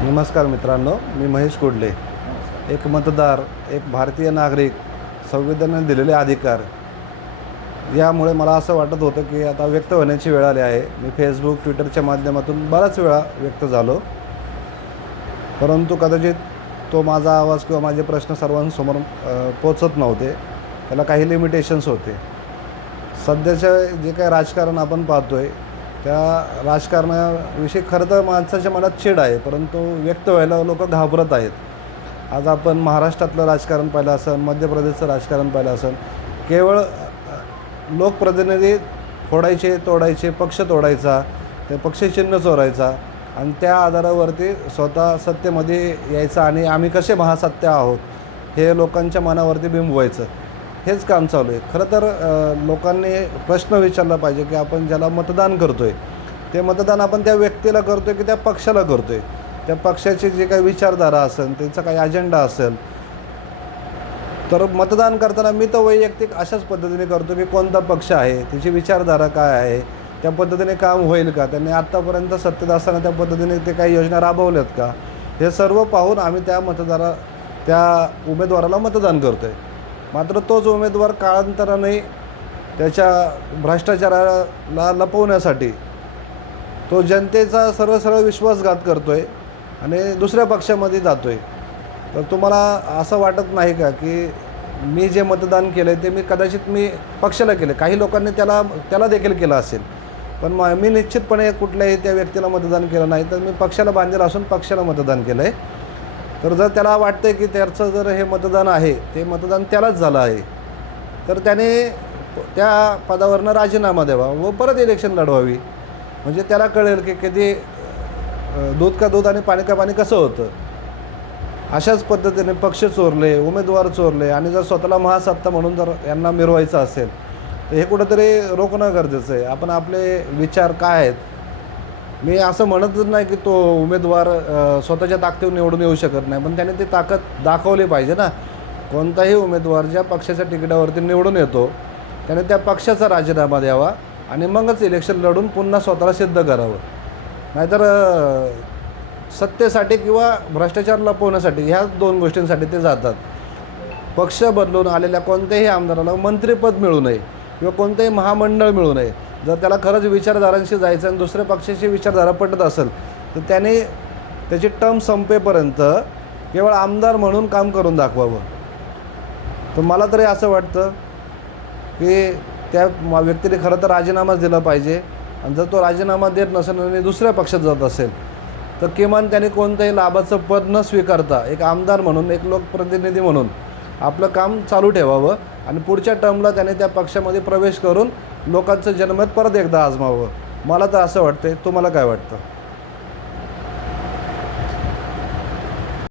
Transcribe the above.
नमस्कार मित्रांनो, मी महेश कोडले. एक मतदार, एक भारतीय नागरिक, संविधानाने दिलेले अधिकार यामुळे मला असं वाटत होतं की आता व्यक्त होण्याची वेळ आली आहे. मी फेसबुक, ट्विटरच्या माध्यमातून बराच वेळा व्यक्त झालो, परंतु कदाचित तो माझा आवाज किंवा माझे प्रश्न सर्वांसमोर पोचत नव्हते. त्याला काही लिमिटेशन्स होते. सध्याचे जे काही राजकारण आपण पाहतो आहे त्या राजकारणाविषयी खरं तर माणसाच्या मनात चीड आहे, परंतु व्यक्त व्हायला लोक घाबरत आहेत. आज आपण महाराष्ट्रातलं राजकारण पाहिलं असेल, मध्य प्रदेशचं राजकारण पाहिलं असेल, केवळ लोकप्रतिनिधी फोडायचे, तोडायचे, पक्ष तोडायचा, ते पक्षचिन्ह चोरायचा आणि त्या आधारावरती स्वतः सत्तेमध्ये यायचं आणि आम्ही कसे महासत्य आहोत हे लोकांच्या मनावरती बिंबवायचं, हेच काम चालू आहे. खरं तर लोकांनी प्रश्न विचारला पाहिजे की आपण ज्याला मतदान करतो आहे ते मतदान आपण त्या व्यक्तीला करतो आहे की त्या पक्षाला करतो आहे. त्या पक्षाची जे काही विचारधारा असेल, त्यांचा काही अजेंडा असेल, तर मतदान करताना मी तर वैयक्तिक अशाच पद्धतीने करतो की कोणता पक्ष आहे, त्याची विचारधारा काय आहे, त्या पद्धतीने काम होईल का, त्यांनी आत्तापर्यंत सत्तेत असताना त्या पद्धतीने ते काही योजना राबवल्यात का, हे सर्व पाहून आम्ही त्या उमेदवाराला मतदान करतो आहे. मात्र तोच उमेदवार काळांतराने त्याच्या भ्रष्टाचाराला लपवण्यासाठी तो जनतेचा सरळ विश्वासघात करतो आहे आणि दुसऱ्या पक्षामध्ये जातो आहे. तर तुम्हाला असं वाटत नाही का की मी जे मतदान केलं आहे ते मी कदाचित पक्षाला केलं, काही लोकांनी त्याला देखील केलं असेल, पण मी निश्चितपणे कुठल्याही त्या व्यक्तीला मतदान केलं नाही, तर मी पक्षाला बांधील असून पक्षाला मतदान केलं आहे. तर जर त्याला वाटतं आहे की त्याचं जर हे मतदान आहे ते मतदान त्यालाच झालं आहे, तर त्याने त्या पदावरनं राजीनामा द्यावा व परत इलेक्शन लढवावी. म्हणजे त्याला कळेल की कधी दूध का दूध आणि पाणी का पाणी कसं होतं. अशाच पद्धतीने पक्ष चोरले, उमेदवार चोरले आणि जर स्वतःला महासत्ता म्हणून जर यांना मिरवायचं असेल तर हे कुठंतरी रोखणं गरजेचं आहे. आपण आपले विचार काय आहेत, मी असं म्हणतच नाही की तो उमेदवार स्वतःच्या ताकदीवर निवडून येऊ शकत नाही, पण त्याने ती ताकद दाखवली पाहिजे ना. कोणताही उमेदवार ज्या पक्षाच्या तिकिटावरती निवडून येतो त्याने त्या पक्षाचा राजीनामा द्यावा आणि मगच इलेक्शन लढून पुन्हा स्वतःला सिद्ध करावं. नाहीतर सत्तेसाठी किंवा भ्रष्टाचार लपवण्यासाठी ह्या दोन गोष्टींसाठी ते जातात. पक्ष बदलून आलेल्या कोणत्याही आमदाराला मंत्रिपद मिळू नये किंवा कोणतेही महामंडळ मिळू नये. जर त्याला खरंच विचारधारांशी जायचं आणि दुसऱ्या पक्षाची विचारधारा पटत असेल तर त्याने त्याची टर्म संपेपर्यंत केवळ आमदार म्हणून काम करून दाखवावं. तर मला तरी असं वाटतं की त्या व्यक्तीने खरं तर राजीनामाच दिला पाहिजे. आणि जर तो राजीनामा देत नसेल आणि दुसऱ्या पक्षात जात असेल तर किमान त्याने कोणत्याही लाभाचं पद न स्वीकारता एक आमदार म्हणून, एक लोकप्रतिनिधी म्हणून आपलं काम चालू ठेवावं आणि पुढच्या टर्मला त्याने त्या पक्षामध्ये प्रवेश करून लोकांचं जनमत परत एकदा आजमावं. मला तर असं वाटतं. तुम्हाला काय वाटतं?